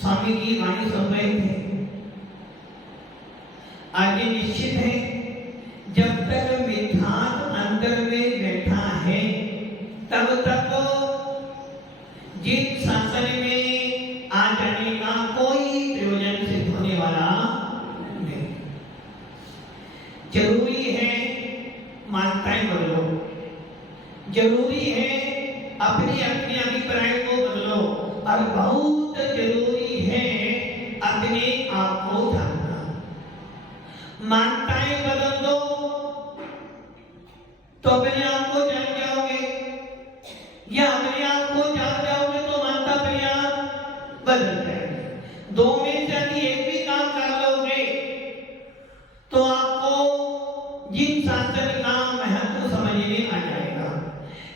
स्वामी की वाणी सुन रहे थे। आगे निश्चित है, जब तक मिथ्यात्व अंदर में बैठा है तब तक जिन शासन में आ जाने का कोई प्रयोजन सिद्ध होने वाला नहीं। जरूरी है मान्यताएं बदलो, जरूरी है अपनी अपनी अभिप्राय को बदलो, और बहुत जरूरी है अपने आप को जानना। मान्यताएं बदल दो तो अपने आप को जान जाओगे, या अपने आप को जान जाओगे तो मान्यता अपने आप बदल जाएगी। दो में से यदि एक भी काम कर लोगे तो आपको जिन शासन का महत्व समझ में आ जाएगा।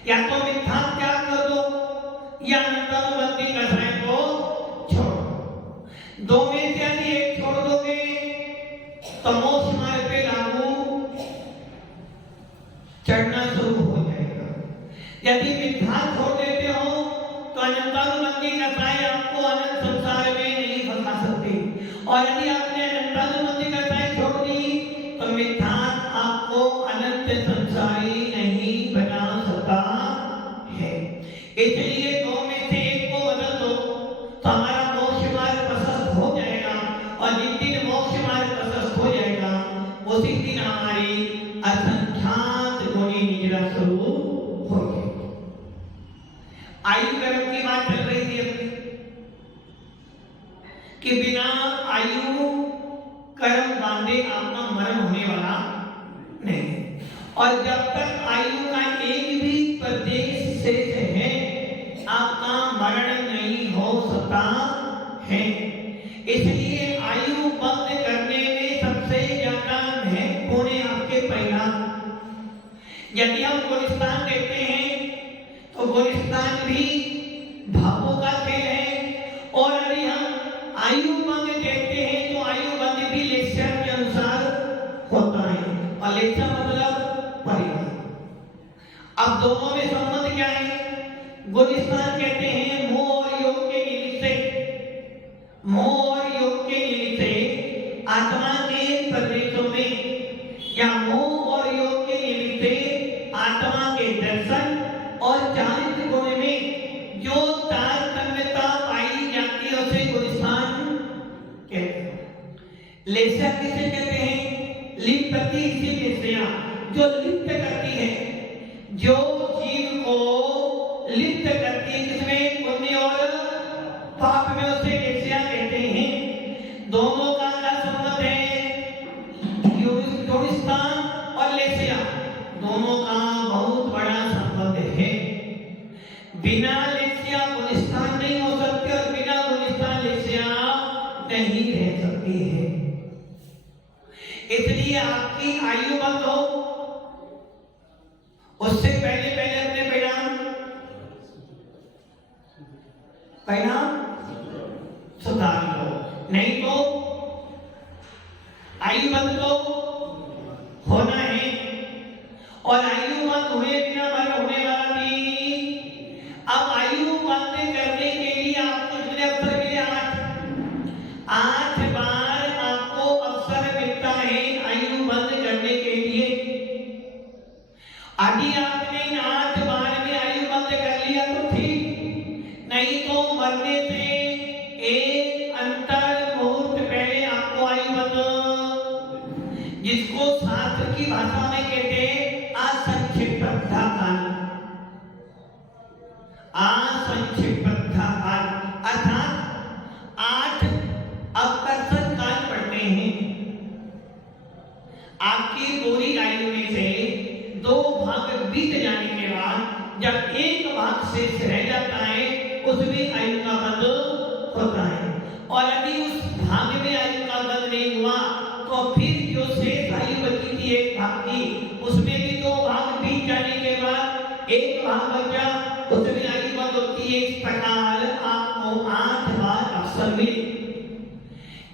या तो मिथ्या त्याग कर दो या अनंतानुबंधी कसाय को छोड़ो। दो में से यदि एक छोड़ दोगे तो मोक्ष मार्ग पे लागू चढ़ना शुरू हो जाएगा। यदि मिथ्या छोड़ देते हो तो अनंतानुबंधी कसाय आपको अनंत संसार में नहीं फंसा सकते, और यदि आपने अनंतानुबंधी कसाय छोड़ दी तो मिथ्या आपको अनंत संसारी नहीं बना सकता है। इसलिए दो में से एक को बदल दो तो हमारा मोक्ष मार्ग प्रशस्त हो जाएगा, और जिस दिन मोक्ष मार्ग प्रशस्त हो जाएगा उसी दिन हमारी असंख्यात गुणी निद्रा शुरू हो जाएगी। आयु कर्म की बात चल रही थी अपनी, कि बिना आयु कर्म बांधे आपका मरण होने वाला नहीं, और जब तक आयु का एक भी प्रदेश शेष है आपका मरण नहीं हो सकता है। इसलिए आयु बंद करने में सबसे ज्यादा महत्वपूर्ण है आपके परिणाम। यदि हम गुलिस्तान देखते हैं तो गुलिस्तान भी भावों का खेल है, और यदि हम आयु बंद देखते हैं तो आयु बंद भी लेक्चर के अनुसार होता है, और लेक्चर मतलब परिवार। अब दोनों में संबंध क्या है? गुलिस्तान कहते हैं मोह और योग के निमित्त से, मोह और योग के निमित्त से आत्मा के प्रदेशों में, या मोह और योग के निमित्त से आत्मा के दर्शन और चारित्र गुण में जो तारतम्यता पाई जाती है उसे गुलिस्तान कहते हैं। लेस्या किसे कहते हैं? लिप्तति इसी लेस्या, जो लिप्त करती है, जो जीव को लिप्त करती है, जिसमें पुण्य और पाप में, उसे लेस्या कहते हैं। दोनों का क्या संबंध है? गुलिस्तान और लेस्या दोनों का बहुत बड़ा संबंध है। बिना लेस्या गुलिस्तान नहीं हो सकती, और बिना गुलिस्तान लेस्या नहीं रह सकती है। इसलिए आपकी आयु बंद हो उससे पहले पहले अपने परिणाम सुधार लो, नहीं तो आयु बंद तो होना है, और आयु बंद हुए बिना मरण होने बीत जाने के बाद जब एक भाग शेष रह जाता है उसमें आयु का बंध होता है। और यदि उस भाग में आयु का बंध नहीं हुआ तो फिर जो शेष आयु बची थी एक भाग की, उसमें भी 2 भाग बीत जाने के बाद एक भाग बचा, उसमें आयु बंध होती है। इस प्रकार आपको 8 बार अवसर मिले।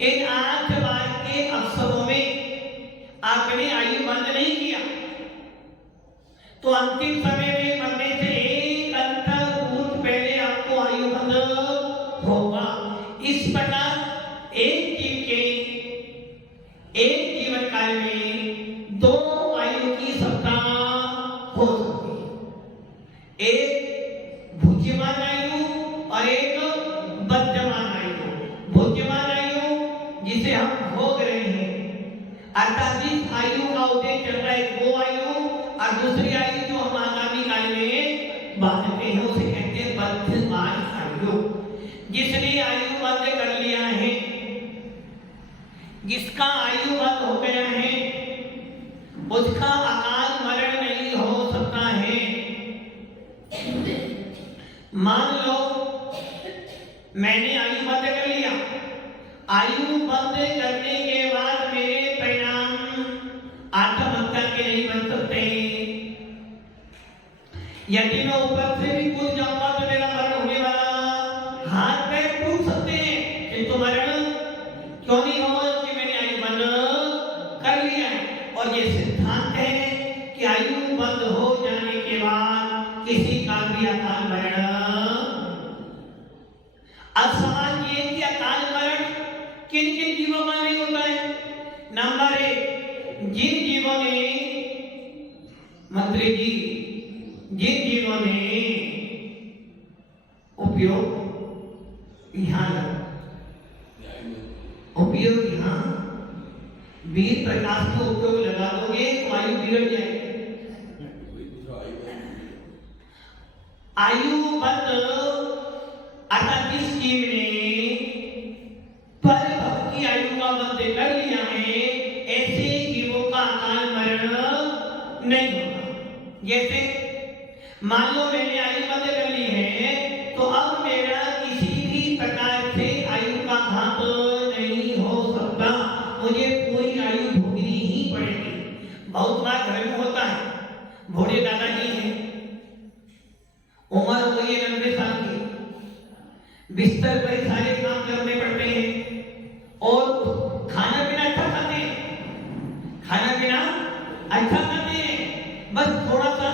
इन 8 बार के अवसरों में आपने आयु बंद नहीं किया तो अंतिम समय में मरने से एक अंतर्भूत पहले आपको आयु बंद होगा। इस प्रकार एक जीव के एक जीवन काल में 2 आयु की सत्ता हो सकती है, एक भुज्यमान आयु और एक बद्धमान आयु। भुज्यमान आयु जिसे हम भोग रहे हैं, अर्थात जिस आयु का उद्देश्य चल रहा है वो आयु, और दूसरी आयु जो हम आगामी काल में बांधते हैं उसे कहते हैं बद्धमान आयु। जिसने आयु बंद कर लिया है, जिसका आयु बंद हो गया है, उसका अकाल मरण नहीं हो सकता है। मान लो मैंने आयु बंद कर लिया, आयु बंद करने के बाद मेरे परिणाम आत्महत्या के नहीं बन सकते। यदि मैं ऊपर से भी कूद जाऊंगा तो मेरा मरण होने वाला, हाथ पैर टूट सकते हैं, किंतु मरण क्यों नहीं होगा कि मैंने आयु बंद कर लिया है। और ये सिद्धांत है कि आयु बंद हो जाने के बाद किसी का भी अकाल मरण। अब सवाल ये कि अकाल मरण किन किन जीवों का नहीं होता है। नंबर 1, जिन जीवों ने, मंत्री जी, जिन जीवों ने उपयोग यहाँ वीर प्रकाश को उपयोग लगा दोगे तो आयु बिगड़ जाएगी। आयु बंद अर्थात जिस जीव ने पर भव की आयु का बंद कर लिया है, ऐसे जीवों का अकाल मरण नहीं होगा। जैसे मान लो मैंने आयु बंद कर ली है तो अब मेरा किसी भी प्रकार से आयु का घात नहीं हो सकता, मुझे पूरी आयु भोगनी ही पड़ेगी। बहुत बार घर में होता है, बूढ़े दादाजी हैं, उम्र हो गई है 90 साल की, बिस्तर पर सारे काम करने पड़ते हैं और खाना पीना अच्छा खाते हैं, खाना पीना अच्छा खाते हैं, बस थोड़ा सा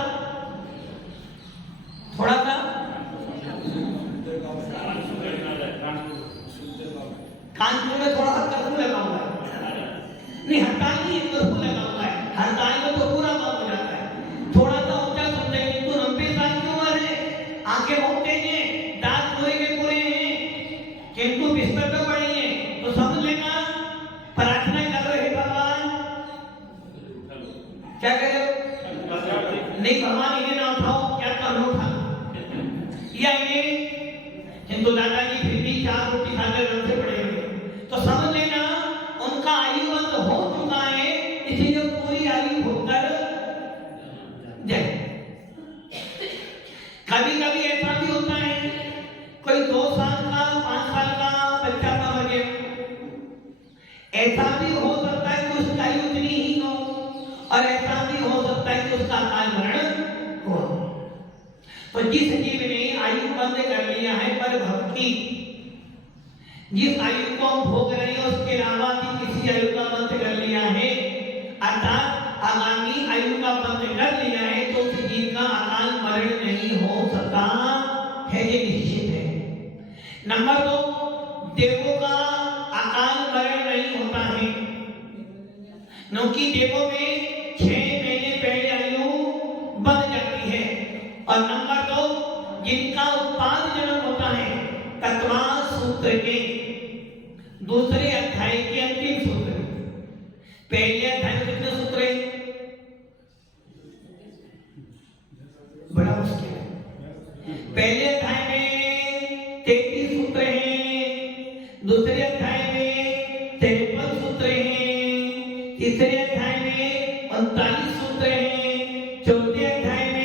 कानपुर में थोड़ा सा कर्फ्यू लगा हुआ है, नहीं हड़ताल नहीं है, कर्फ्यू लगा हुआ है। हड़ताल में तो पूरा बंद हो जाता है। थोड़ा सा ऊंचा सुनते हैं तो 90 साल की उम्र है, आंखें बहुत तेज हैं, दांत पूरे के पूरे हैं, किंतु बिस्तर पे पड़े हैं, तो समझ लेना प्रार्थना कर रहे हैं भगवान, क्या कह रहे हो? नहीं भगवान इन्हें ना उठाओ, क्या कर लो उठा या इन्हें, किंतु दादाजी फिर भी 4 रोटी खाकर रन से पड़े हुए, तो समझ लेना उनका आयु बंद हो चुका है, इसीलिए पूरी आयु भोगकर जाए। कभी कभी ऐसा भी होता है कोई 2 साल का 5 साल का बच्चा का मर गया, ऐसा भी हो सकता है कि उसकी आयु उतनी ही हो, और ऐसा भी हो सकता है कि उसका अकाल मरण हो। तो जिस जीव ने आयु बंद कर लिया है पर भक्ति, जिस आयु को हम भोग रहे हैं उसके अलावा भी किसी आयु का बंद कर लिया है, अर्थात आगामी आयु का बंद कर लिया है, तो उस जीव का अकाल मरण नहीं हो सकता है, ये निश्चित है। नंबर 2, देवों का अकाल मरण नहीं होता है, क्योंकि देवों में 6 महीने पहले आयु बंध जाती है। और नंबर 2, जिनका उत्पाद जन्म होता है तत्वांश सूत्र के दूसरे अध्याय के अंतिम सूत्र, पहले अध्याय में कितने सूत्र हैं? बड़ा मुश्किल है। पहले अध्याय में 33 सूत्र हैं, दूसरे अध्याय में 53 सूत्र हैं, तीसरे अध्याय में 39 सूत्र हैं, चौथे अध्याय में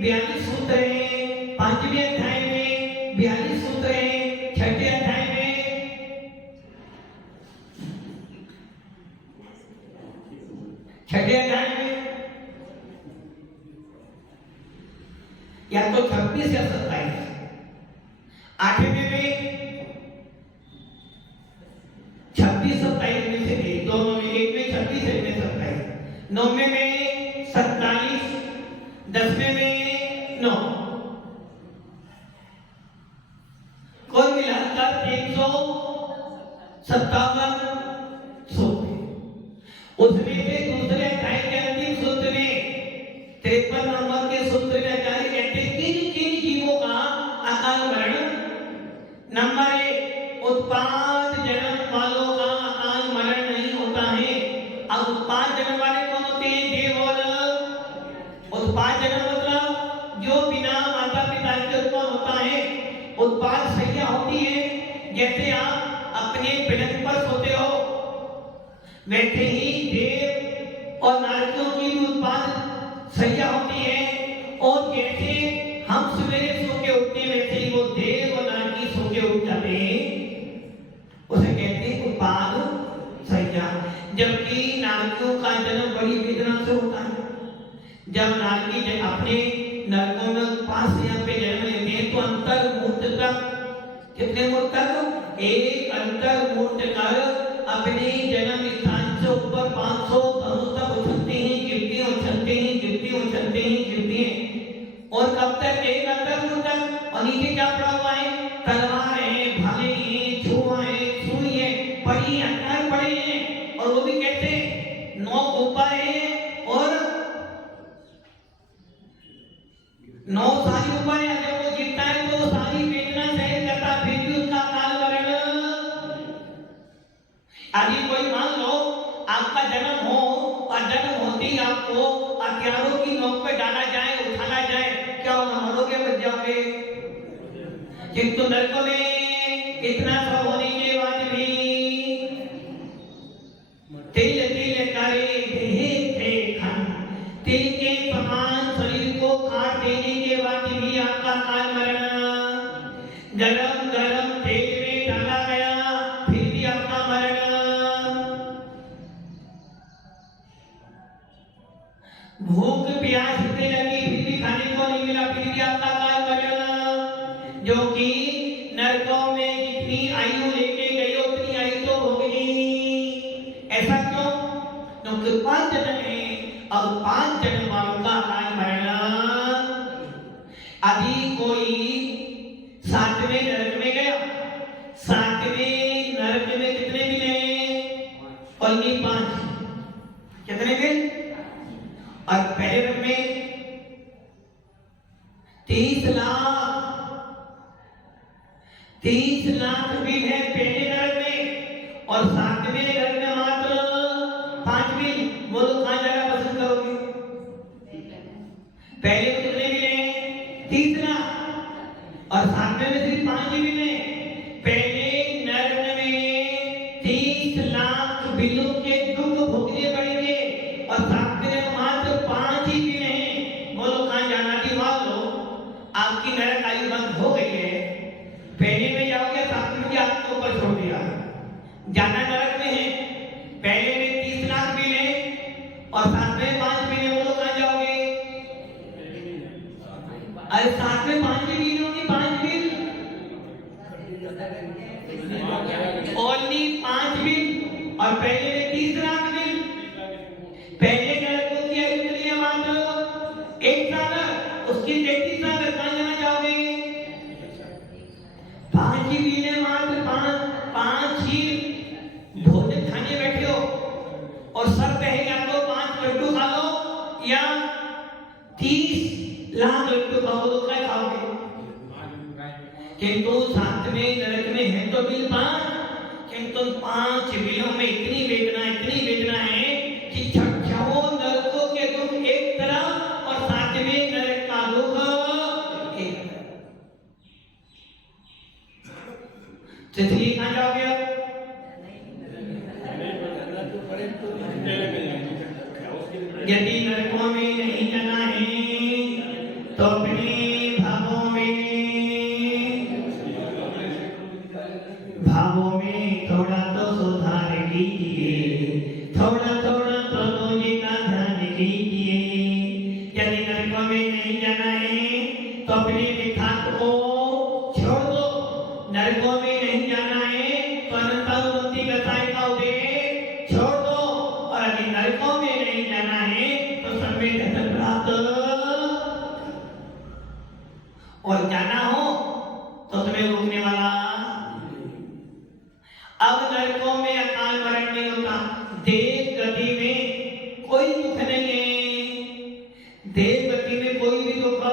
42 सूत्र हैं, 5वें अध्याय में 42 सूत्र हैं, 6वें अध्याय में 6वें अध्याय में या तो 26 या 27, 8वें में 26 27 में से एक, दोनों में, एक में 26 एक में 27, 9वें में 47, 10वें में 9, कुल मिलाकर 357 सूत्र। उसमें से दूसरे अध्याय के अंतिम सूत्र में 53 नंबर के सूत्र में आचार्य कहते हैं किन किन जीवों का अकाल मरण। नंबर 1, उत्पाद जन्म वालों का अकाल मरण नहीं होता है। अब उत्पाद जन्म वाले कौन होते हैं? देव और उत्पाद जन्म मतलब जो बिना माता पिता के उत्पन्न होता है। उत्पाद सैया होती है, जैसे आप अपने पलंग पर सोते हो वैसे ही देव और नारकियों की भी उत्पाद सैया होती है। और जैसे हम सवेरे सो के उठते वैसे ही वो देव और नारकी सो के उठ जाते हैं, उसे कहते हैं उत्पाद सैया। जबकि नारकियों का जन्म बड़ी वेदना से होता है। जब नारकी अपने नरकों में पास यहाँ पे जन्म लेते हैं तो अंतर मुहूर्त तक, कितने मुहूर्त तक? एक अंतर मुहूर्त कर अपने जन्म स्थान से ऊपर 500 धनुष तक उछलते हैं, गिरते हैं, उछलते हैं, गिरते हैं, उछलते हैं, गिरते हैं। और कब तक? एक अंतर मुहूर्त तक। और नीचे क्या पड़ा हुआ है? तलवार है, भाले हैं, छुआ है, सुई है, पड़ी है, हथियार पड़े हैं। और वो भी कैसे? 9 ऊपर है और 9 सारी ऊपर है। जब वो गिरता है तो सारी वेदना सहन करता, फिर भी उसका काल मरण। यदि कोई मान लो आपका जन्म हो और जन्म होते ही आपको हथियारों की नोक पे डाला जाए, उठाना जाए, क्या होगा? मरोगे, बच जाओगे। किंतु नरकों में इतना सब होने के बाद भी तिल तिल करे देह थे खन, तिल के समान शरीर को काट देने के बाद भी आपका काल मरण। गरम गरम तेल में डाला गया फिर भी आपका मरण। भूख प्यास इतने लगी फिर भी खाने को नहीं मिला, फिर भी आपका काल मरण। जो कि नरकों में जितनी आयु लेके गई उतनी आयु तो होगी। ऐसा क्यों? क्योंकि 5 जन्म है और 5 जन्म वालों का काल मरण। अभी कोई 7वें नरक में गया, 7वें नरक में कितने मिले? ओनली 5। कितने मिले? और पहले नरक में 30 लाख बिल है पहले नरक में। और 7वें नरक में मात्र 5 बिल। बोलो कहां जाना पसंद करोगे? पहले में कितने मिले? 30 लाख। और 7वें में सिर्फ 5 ही मिले। पहले नरक में 30 लाख बिलों के दुख भोगने पड़ेंगे और 7वें में मात्र 5 ही बिल हैं। बोलो कहां जाना? मान लो आपकी नरक आयु बंद हो गई है, पहले में जाओगे, 7वें में आपको ऊपर छोड़ दिया, जाना नरक में है। पहले में 30 लाख बिल है और 7वें 5 बिल है। बोलो कहां जाओगे? अरे 7वें 5 बिल होगी, 5 बिल ओनली 5 बिल। और पहले में 30 लाख बिल। पहले नरकों की आयु कितनी है? मात्र 1 साल, उसकी 33 साल। कहां जाना चाहोगे? 5 ही बिल है, मात्र 5 ही। भोजन खाने बैठे हो और सब कहेगा तो 5 लड्डू खा लो या 30 लाख लड्डू खाओ, तो क्या खाओगे? किंतु 7वें नरक में है तो बिल 5, किंतु 5 बिलों में इतनी वेदना है कि 6 नरकों के दुख एक तरफ और 7वें नरक का दुख एक तरफ। इसलिए कहां जाओगे आप? यदि नरकों में नहीं जाना है तो अपने भावों में थोड़ा तो सुधार कीजिए, थोड़ा थोड़ा प्रभु जी का ध्यान कीजिए। यदि नरकों में नहीं जाना है तो अपने मिथ्यात्व को छोड़ दो। नरकों में नहीं जाना है तो अनंतानुबंधी कथाएं का उदय छोड़ दो। और यदि नरकों में नहीं जाना है तो संवेदन प्राप्त और जाना हो तो तुम्हें रोकने वाला। अब नरकों में अकाल मरण नहीं होता, देव गति में कोई दुख नहीं है। देव गति में कोई भी दुख,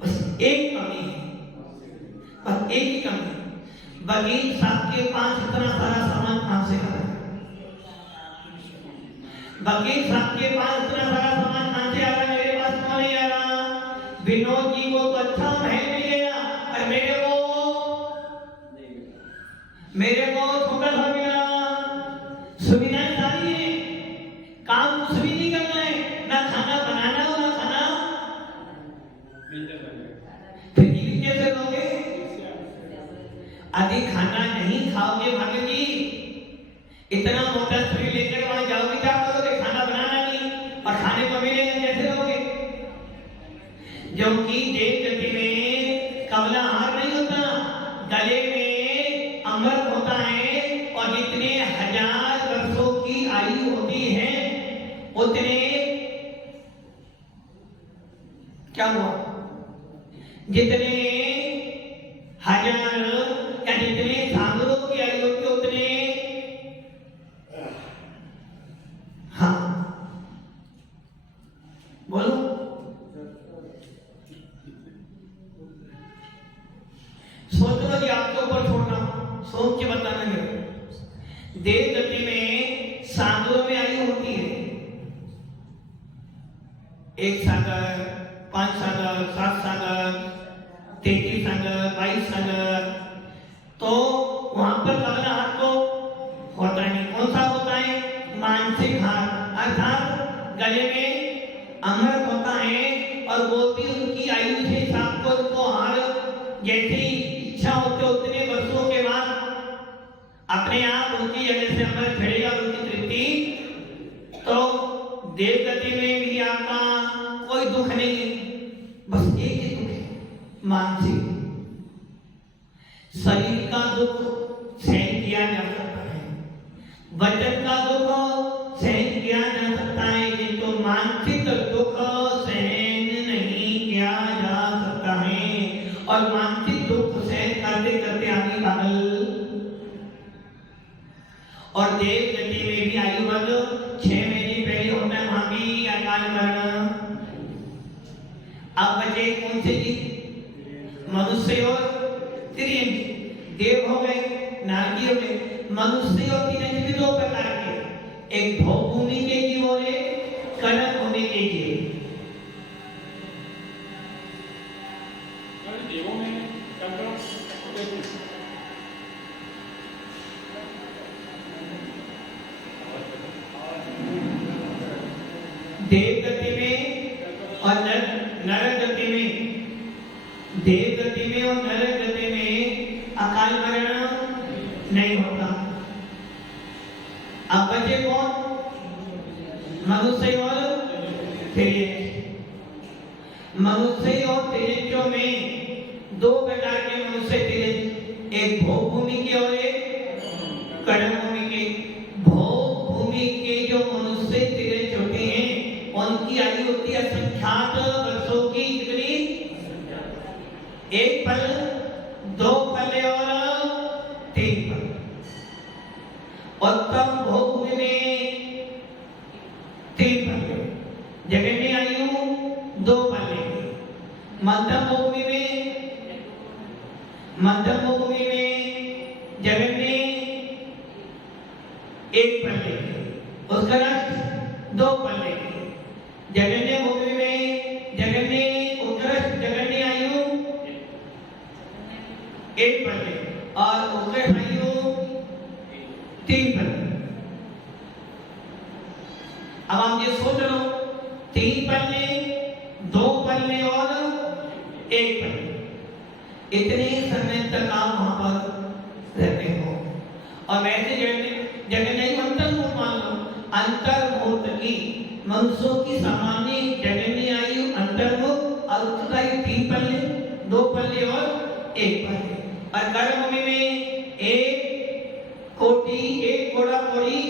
बस एक कमी है, बस एक ही कमी है। बगीच साहब के पास इतना सारा सामान कहां से आ रहा है? बगीच साहब के पास इतना सारा सामान कहां से आ रहा है? मेरे पास क्यों नहीं आ रहा? विनोद जी को तो अच्छा है नहीं गया, और मेरे को छोटा सा मिला। सुविधाएं सारी है, काम कुछ भी नहीं करना है, ना खाना बनाना हो ना खाना, फिर जीवित कैसे रहोगे? यदि खाना नहीं खाओगे भाभी जी, इतना मोटा शरीर लेकर वहां जाओगे, क्या करोगे? खाना बनाना नहीं और खाने को मिलेगा, कैसे रहोगे? क्योंकि देव गति में कमला हार नहीं होता, गले में अमृत होता है। और जितने हजार वर्षों की आयु होती है उतने क्या हुआ? जितने हजार या जितने सागरों की आयु होती उतने, हाँ बोलो, सोचना जी, आपके ऊपर छोड़ना, सोच के बताना। मेरे देव गति में सागरों में आयु होती है, 1 सागर, 5 सागर, 7 सागर, 33 सागर, 22 सागर। तो वहां पर कमला हार तो होता नहीं। कौन सा होता है? मानसिक हार, अर्थात गले में अमृत होता है। और वो भी उनकी आयु के हिसाब को उनको हार जैसी इच्छा होते उतने वर्षों के बाद अपने आप उनकी जगह से अमृत खड़ेगा, उनकी तृप्ति। तो देव गति में भी आपका कोई दुख नहीं है, बस एक ही दुख है, मानसिक। शरीर का दुख सहन किया जा सकता है, वचन का दुख सहन किया जा सकता है, किंतु मानसिक दुख सहन नहीं किया जा सकता है। और मानसिक दुख सहन करते करते आदमी पागल। और देव गति में भी आयु वर्ग 6 महीने पहले होता है, वहां भी अकाल मरण। अब बचे कौन से जी? मनुष्य और तिर्यंज। देव हो गए, नागी हो गए। मनुष्य और तिर्यंज भी 2 प्रकार के, एक भोग भूमि के जीव और एक कर्म भूमि के जीव। देवों में देव गति में और नर गति में, देव गति में और नर गति में अकाल मरण नहीं होता। अब बचे कौन? मनुष्य और तिर्यंज। मनुष्य और तिर्यंजों में 2 प्रकार के मनुष्य तिर्यंज, एक भोग भूमि के और एक कर्म भूमि के। भोग भूमि के जो मनुष्य तिर्यंज होते हैं उनकी आयु होती है असंख्यात वर्षों की। कितनी? 1 पल, 2 पल और 3 पल। उत्तम भोग भूमि में 3 पल, जगन्य आयु 2 पल। मध्यम भूमि में, मध्यम भूमि में जगन्य 1 पल, उसका अर्थ 2 पल। जगन्य भूमि में जगन्य उत्कृष्ट जगन्य आयु 1 पल और उत्कृष्ट आयु 3 पल। अब आप ये सोच लो, 3 पल, 2 पल पल्ले और एक पल्ले, इतने समय तक आप वहां पर रहते हो। और वैसे जगह नहीं अंतर्मुहूर्त मान लो, अंतर्मुहूर्त की मनुष्यों की सामान्य जगनी आयु अंतर्मुहूर्त और उत्तरायु 3 पल्ले, 2 पल्ले और 1 पल्ले। और गर्भभूमि में 1 कोटि 1 कोड़ा कोड़ी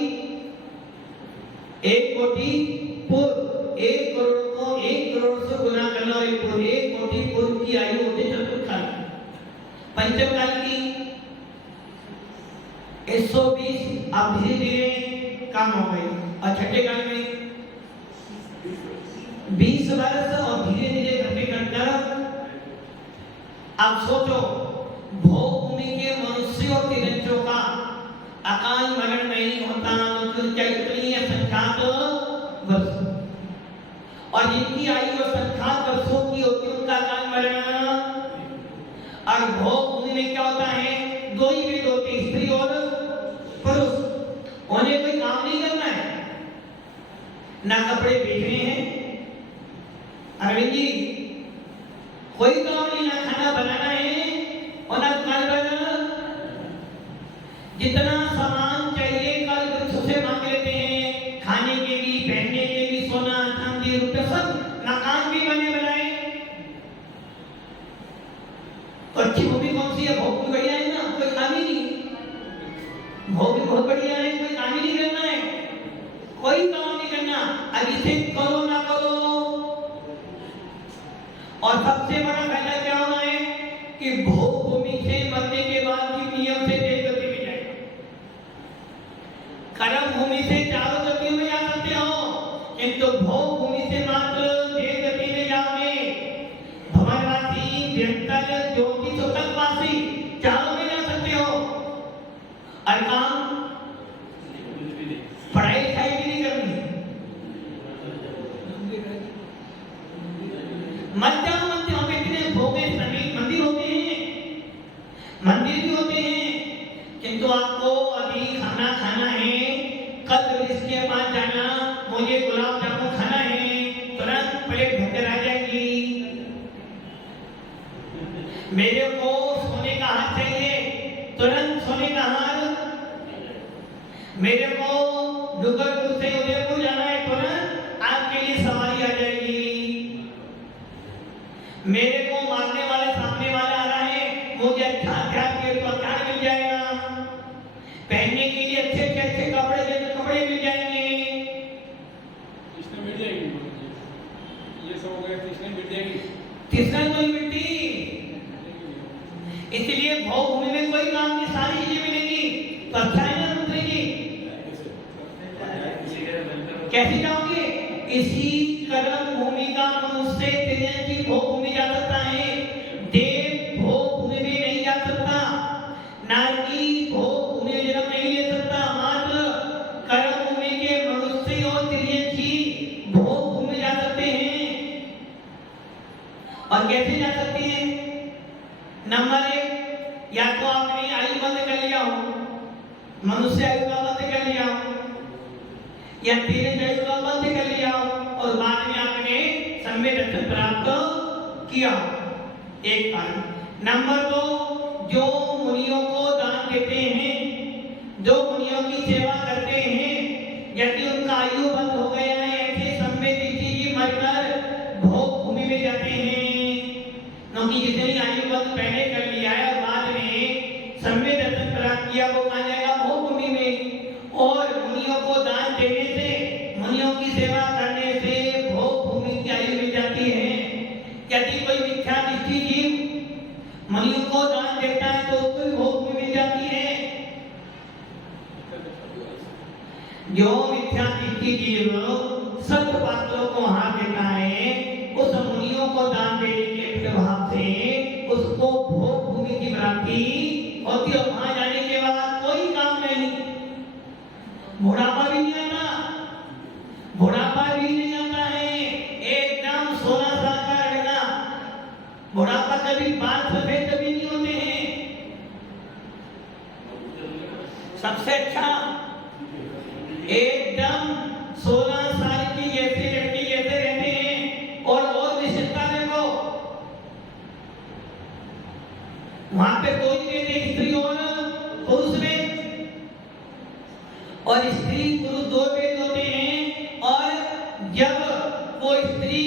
1 कोटि पूर्व 1 करोड़ को 1 करोड़ से गुना करना और 1 कोटि पूर्व की आयु होती है चतुर्थकाल की। पंचम काल की 120 अब धीरे धीरे कम हो गई। और छठे काल में 20 वर्ष और धीरे धीरे घटने कर अब सोचो भोगभूमि के मनुष्य और तिरंजों का अकाल मरण नहीं होता, संख्यात वर्ष, और जिनकी आयु संख्यात वर्षों की होती है उनका अकाल मरण। और भोगभूमि में क्या होता है, 2 ही वेद होते हैं, स्त्री और पुरुष। उन्हें कोई काम नहीं करना है, ना कपड़े बेचने हैं अरविंद जी, कोई काम नहीं, ना खाना बनाना है और ना दुकान पर जितना सामान चाहिए कल वृक्ष से मांग लेते हैं, खाने के भी, पहनने के भी, सोना चांदी रुपये सब, ना काम भी बने बनाए। तो अच्छी भूमि कौन सी है, भोग भी बढ़िया है ना, कोई काम ही नहीं, भोग भी बहुत बढ़िया है, कोई काम ही नहीं करना है, कोई काम नहीं करना, अब इसे करो ना करो। और सबसे बड़ा फायदा क्या होना है कि भोग भूमि से मरने के बाद भी नियम से देह गति में जाए। कर्म भूमि से चारों गतियों में जा सकते हो, किंतु भोग भूमि से मात्र देह गति में जाओगे। भवनवासी, व्यंतर, ज्योति, सुतकवासी चारों में जा सकते हो। और काम पढ़ाई लिखाई भी नहीं करनी, मध्य में इतने भोगे मंदिर होते हैं, मंदिर भी होते हैं, किंतु आपको अभी खाना है, कल इसके पास जाना, मुझे गुलाब जामुन खाना है, तुरंत प्लेट भर आ जाएगी। मेरे को सोने का हार चाहिए, तुरंत सोने का हार। मेरे को डूंगरपुर से उदयपुर जाना है, तुरंत आपके लिए सवारी आ जाएगी। मेरे को मारने वाले सामने वाला आ रहा है, मुझे अच्छा हथियार के तो हथियार मिल जाएगा। पहनने के लिए अच्छे अच्छे कपड़े तो कपड़े मिल जाएंगे। मिल जाएगी, ये सब हो गया, मिल जाएगी, तीसरा कोई मिट्टी। इसलिए भोगभूमि में कोई काम नहीं, सारी चीजें मिलेगी। तो अच्छा है ना मंत्री जी, कैसे जाओगे? इसी कर्म भूमि का मनुष्य तिरंजी भोग भूमि जा सकता है, देव भोग भूमि में नहीं जा सकता, नारी भोग भूमि में जन्म नहीं ले सकता। मात्र कर्म भूमि के मनुष्य और तिरंजी भोग भूमि जा सकते हैं। और कैसे जा सकते हैं? नंबर 1, या तो आपने आयु बंद कर लिया हो, मनुष्य आयु का बंद कर लिया हो, या तिरंज आयु का बंद कर लिया हो, और बाद में आपने सम्यक दर्शन प्राप्त किया, एक कारण। नंबर 2, जो मुनियों को दान देते हैं, जो मुनियों की सेवा करते हैं, यदि उनका आयु बंद हो गया है, ऐसे सम्यक दृष्टि जी मरकर भोग भूमि में जाते हैं। क्योंकि जितनी आयु बंद पहले कर लिया है और बाद में सम्यक दर्शन प्राप्त किया, वो कहाँ जाएगा? भोग भूमि में। और मुनियों को दान देने से, मुनियों की सेवा करने से भोग भूमि की आयु मिल जाती है। यदि कोई मिथ्या दृष्टि जीव मुनियों को दान देता है तो उसको भी भोग भूमि मिल जाती है। जो मिथ्या दृष्टि जीव सत्य पात्रों को हाथ देता है, उस मुनियों को दान देने के प्रभाव से उसको भोग भूमि की प्राप्ति होती है। वहां जाने के बाद कोई काम नहीं, बुढ़ापा भी नहीं आता, बुढ़ापा भी नहीं आता है, एकदम 16 साल का लड़का। बुढ़ापा कभी बाल सफेद कभी नहीं होते हैं। सबसे अच्छा एकदम 16 साल की जैसी लड़की जैसे रहते हैं, और विशेषता में वहां पे कोई भी नहीं, स्त्री और पुरुष में, और स्त्री पुरुष दो वेद होते हैं। और जब वो स्त्री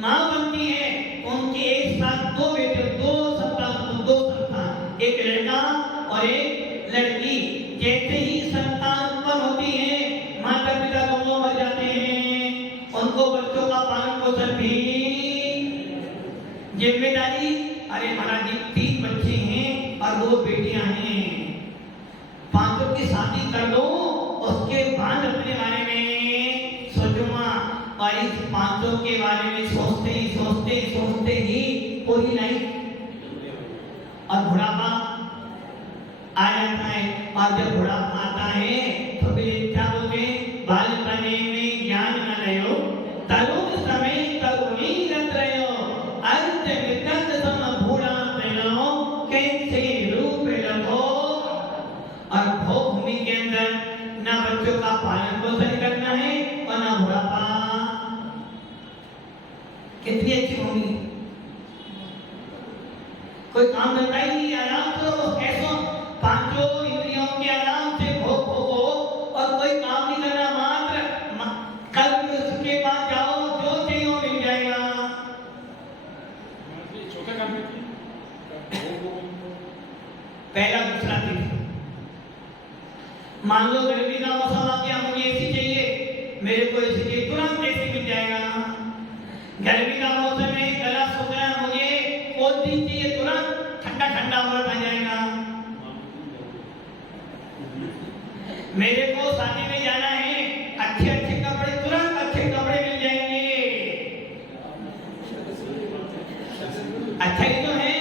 मां बनती है तो उनके एक साथ दो बेटे, दो संतान, एक लड़का और एक लड़की। जैसे ही संतान उत्पन्न होती है, माता पिता दोनों मर जाते हैं, उनको बच्चों का पालन पोषण भी जिम्मेदारी। अरे महाराज जी 3 बच्चे हैं और 2 बेटियां हैं, 5 की शादी कर दो, उसके बाद अपने बारे में सोचूंगा। और इस 5 के बारे में सोचते ही पूरी लाइफ और बुढ़ापा आ जाता है। और जब बुढ़ापा आता है तो फिर क्या बोलते हैं, बालपने में ज्ञान न लयो, तरुण समय तरुणी रत रयो, अर्थ विकट सम बूढ़ा पेलो, कैसे रूप लखो। और भूमि के अंदर ना बच्चों का पालन पोषण करना है और ना बुढ़ापा। कितनी अच्छी भूमि, कोई काम करता ही नहीं, आराम करो, कैसो 5 इंद्रियों के आराम से भोग भोगो और कोई काम नहीं करना, मात्र कल उसके बाद जाओ, जो चाहिए वो मिल जाएगा। चौथा काम है पहला दूसरा तीसरा। मान लो गर्मी का मौसम आ गया, मुझे एसी चाहिए, मेरे को एसी चाहिए, तुरंत एसी मिल जाएगा। गर्मी का मौसम है, गला सूख रहा है, मुझे कोल्ड ड्रिंक चाहिए, तुरंत ठंडा ठंडा अमृत आ जाएगा। मेरे को शादी में जाना है, अच्छे अच्छे कपड़े, तुरंत अच्छे कपड़े मिल जाएंगे। अच्छा ही तो है।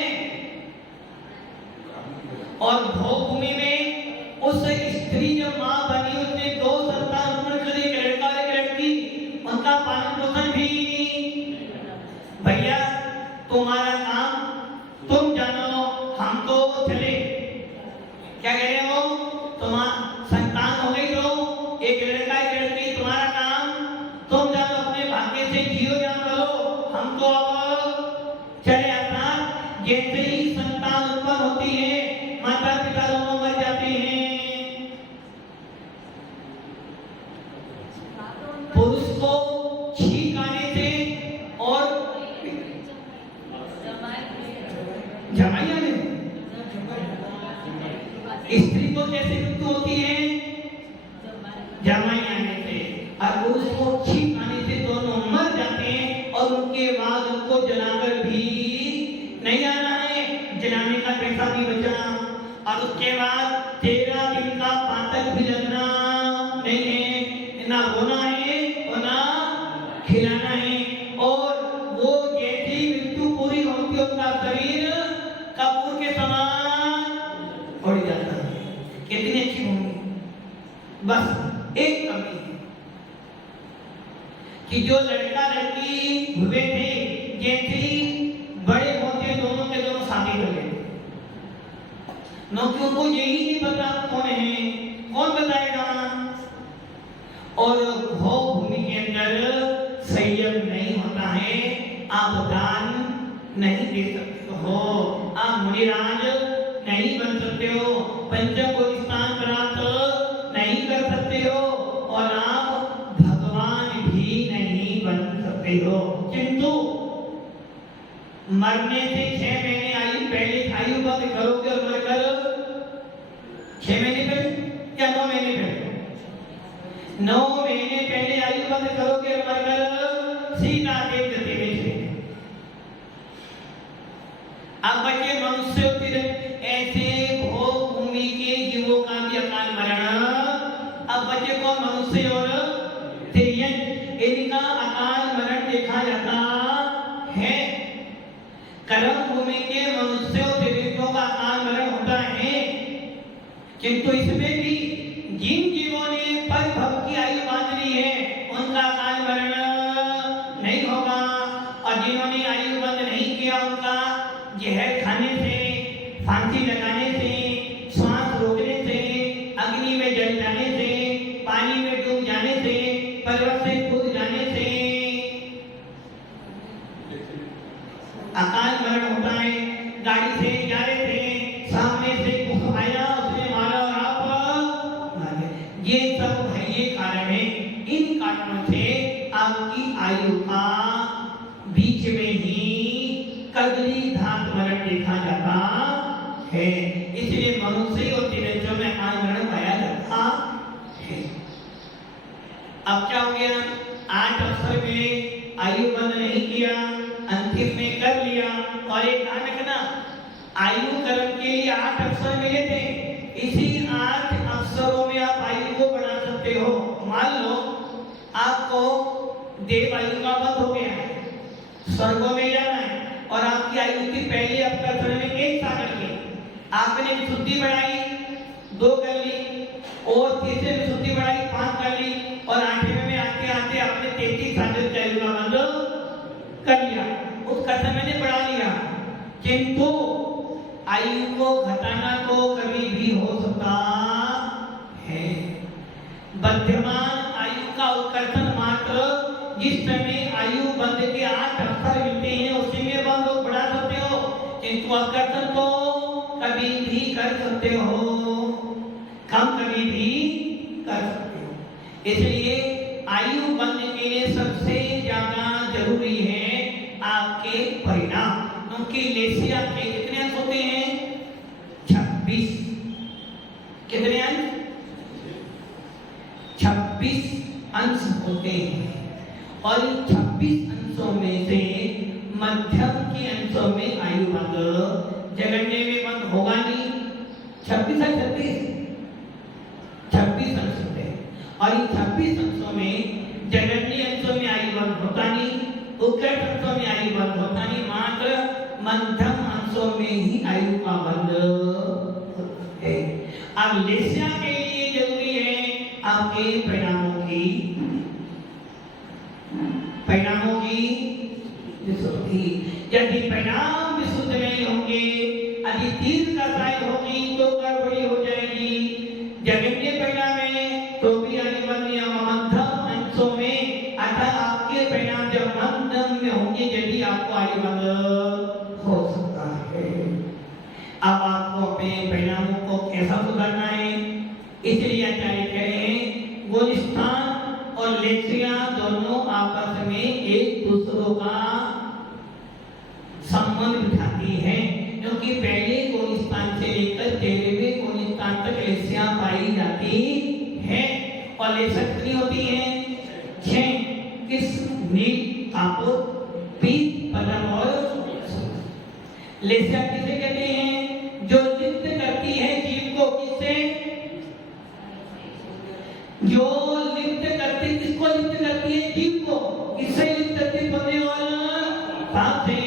और भूमि में उस स्त्री जब मां बनी, उसने 2 संतान उत्पन्न करे, एक लड़का और एक लड़की, उनका पालन पोषण भी। भैया तुम्हारा काम तुम जानो, हम तो चले। क्या कह रहे हो, तुम्हारा संतान हो गई तो एक लड़का एक लड़की, तुम्हारा काम तुम जानो, अपने भाग्य से जियो जान करो, हम तो अब चले आता। जैसे ही संतान उत्पन्न होती है, माता पिता दोनों मर जाते हैं। पुरुष को छींक आने से और जमाई आने से, स्त्री को कैसे मृत्यु होती है, जमाई आने से, और पुरुष को छींक आने से दोनों मर जाते हैं। और उनके बाद उनको जलाकर भी नहीं आना है, जलाने का पैसा भी बचा। और उसके बाद 13 दिन का पातक भी लगना नहीं है, ना रोना है और ना खिलाना है। और वो जैसी मृत्यु पूरी होती है, उनका शरीर कपूर के समान उड़ जाता है। कितनी अच्छी भूमि। बस एक कमी है कि जो लड़का लड़की हुए थे, जैसे ही बड़े होते दोनों के दोनों शादी कर लेते, क्योंकि उनको यही नहीं पता कौन है, कौन बताएगा। और भूमि के अंदर संयम नहीं होता है, आप दान नहीं दे सकते हो, आप मुनिराज नहीं बन सकते हो, पंचकोश स्थान प्राप्त नहीं कर सकते हो, और आप भगवान भी नहीं बन सकते हो। किंतु मरने से 6 महीने आयु पहले आयु बंद करोगे और मरकर 6 महीने पहले या 9 महीने पहले, 9 महीने पहले आयु बंद करोगे और मरकर सीधा देव गति में चले। अब बचे मनुष्य, फिर ऐसे भूमि के जीवों का भी अकाल मरण। अब बचे कौन, मनुष्य और तिर्यन, इनका अकाल मरण देखा जाता है। कर्म भूमि के मनुष्यों तिर्यकों का अकाल मरण होता है, किंतु इसमें भी जिन जीवों ने परिभव की आयु बांध ली है, उनका अकाल मरण नहीं होगा। और जिन्होंने आयु बंद नहीं किया, उनका जहर खाने से, फांसी लगाने से, श्वास रोकने से, अग्नि में जल जाने से, पानी में डूब जाने से, पर्वत से कूद जाने से अकाल मरण होता है। गाड़ी से जा रहे थे, सामने से कुछ आया, उसने मारा और आप मारे। ये सब है, ये कारण है। इन कारणों से आपकी आयु का बीच में ही कदली धात मरण देखा जाता है। इसलिए मनुष्य और तिरंजों में मरण पाया जाता है। अब क्या हो गया? 8 अक्षर में आयु बंद नहीं किया, अंतिम में कर लिया। और एक ध्यान रखना, आयु कर्म के लिए 8 अक्षर मिले थे। इसी 8 अक्षरों में आप आयु को बढ़ा सकते हो। मान लो आपको देव आयु का वध हो गया है, स्वर्गों में जाना है, और आपकी आयु की पहले अक्षर में 1 साल कर ली। आपने विशुद्धि बढ़ाई 2 कर ली, और तीसरे विशुद्धि बढ़ाई 5 कर ली, और 8वें में आते आते आपने 33 साल की आयु का वध कर लिया। उस कथन मैंने बढ़ा लिया, किंतु आयु को घटाना तो कभी भी हो सकता है। वर्तमान आयु का उत्कर्षण मात्र जिस समय आयु बंध के 8 अक्षर मिलते हैं उसी में बंद बढ़ा सकते हो, किंतु उत्कर्षण तो कभी भी कर सकते हो, कम कभी भी कर सकते हो। इसलिए आयु बंध के लिए सबसे ज्यादा जरूरी है आपके परिणाम, क्योंकि लेसिया के कितने अंश होते हैं? 26। कितने अंश? 26 अंश होते हैं। और इन 26 अंशों में से मध्यम के अंशों में आयु बंध जगन्य में बंद होगा नहीं। 26 है 26 अंश होते हैं, और इन 26 अंशों में जगन्य अंशों में आयु बंद होता नहीं, उत्कर्ष अंशों में आयु बंद होता नहीं, मात्र मध्यम अंशों में ही आयु का बंध है। अब लेस्या के लिए जरूरी है आपके परिणामों की विशुद्धि। यदि परिणाम विशुद्ध नहीं होंगे, यदि दीर्घकाय होगी तो गड़बड़ी हो जाएगी। जगन्य परिणाम है तो भी आयु बंध मध्यम अंशों में, अतः आपके परिणाम जब मध्यम में होंगे यदि आपको आयु बंध हो सकता है। अब आपको अपने परिणामों को कैसा सुधारना है? इसलिए आचार्य कह रहे हैं गोलिस्थान और लेसिया दोनों आपस में एक दूसरों का संबंध बिठाती है, क्योंकि पहले गोलिस्थान से लेकर 13वें गोलिस्थान तक लेसिया पाई जाती है। और लेसिया कितनी होती है? 6। किस? नील, कापुर, पीत, पदम और लेसिया किसे कहते हैं? जो लिप्त करती है जीव को। किससे? जो लिप्त करती, किसको लिप्त करती है? जीव को। किससे लिप्त करती? पुण्य और पाप से।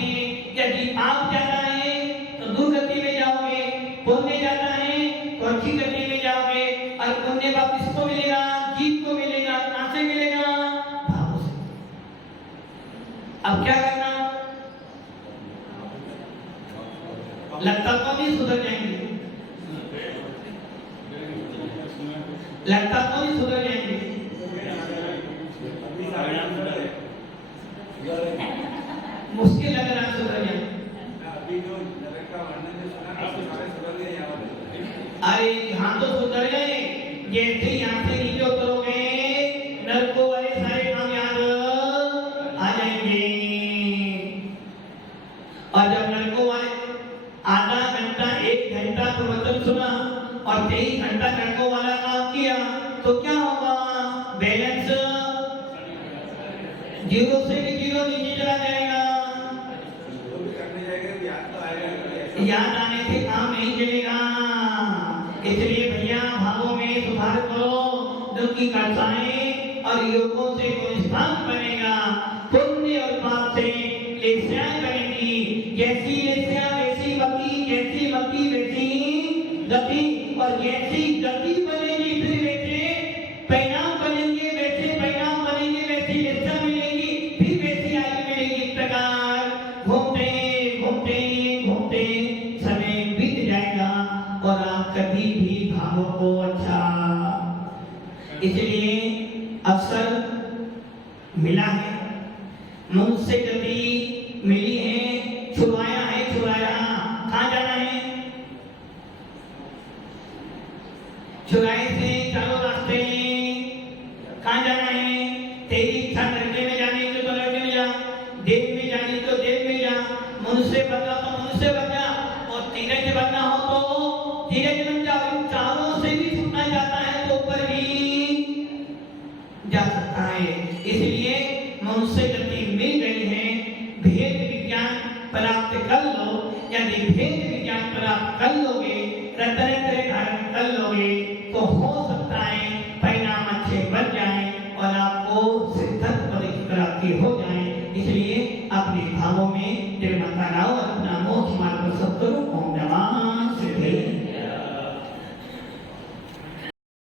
यदि पाप ज्यादा है तो दुर्गति में जाओगे, पुण्य ज्यादा है तो अच्छी गति में जाओगे। और पुण्य पाप किसको मिलेगा? जीव को मिलेगा। कहां से मिलेगा? भाव से। अब क्या करना? लगता तो नहीं सुधर जाएंगे, लगता तो नहीं सुधर जाएंगे। मुश्किल लग रहा है सुधर जाए। अरे यहाँ तो सुधर गए, जैसे यहाँ से नीचे उतरोगे नरकों वाले सारे काम याद आ जाएंगे। और जब नरकों वाले आधा घंटा 1 घंटा प्रवचन सुना और 23 घंटा नरकों वाला काम किया तो क्या होगा? बैलेंस 0 से भी 0 नीचे चला जाएगा। याद आने से काम नहीं चलेगा। इसलिए भैया भावों में सुधार करो, जो की कथाएं और योगों से गुणस्थान बनेगा। पुण्य और पाप से लेस्या बनेगी। जैसी लेस्या वैसी मति, जैसी मति वैसी गति, और जैसी गति बनेगी फिर वैसे परिणाम बनेंगे, वैसे परिणाम बनेंगे, वैसी लेस्या मिलेगी, फिर वैसी आयु मिलेगी। इस प्रकार घूमते घूमते घूमते समय बीत जाएगा और आप कभी भी भावों को अच्छा। इसलिए अवसर मिला है, मनुष्य गति मिली है, छुड़वाया है, छुड़ाया। मनुष्य बनना तो मनुष्य बन जा, और धीरज बनना हो तो धीरज बन जाओ। इन चारों से भी छूटना चाहता है तो ऊपर भी जा सकता है। इसलिए मनुष्य गति मिल गई है, भेद विज्ञान प्राप्त कर लो। यदि भेद विज्ञान प्राप्त कर लोगे, तरह तरह धारण कर लोगे, तो हो सकता है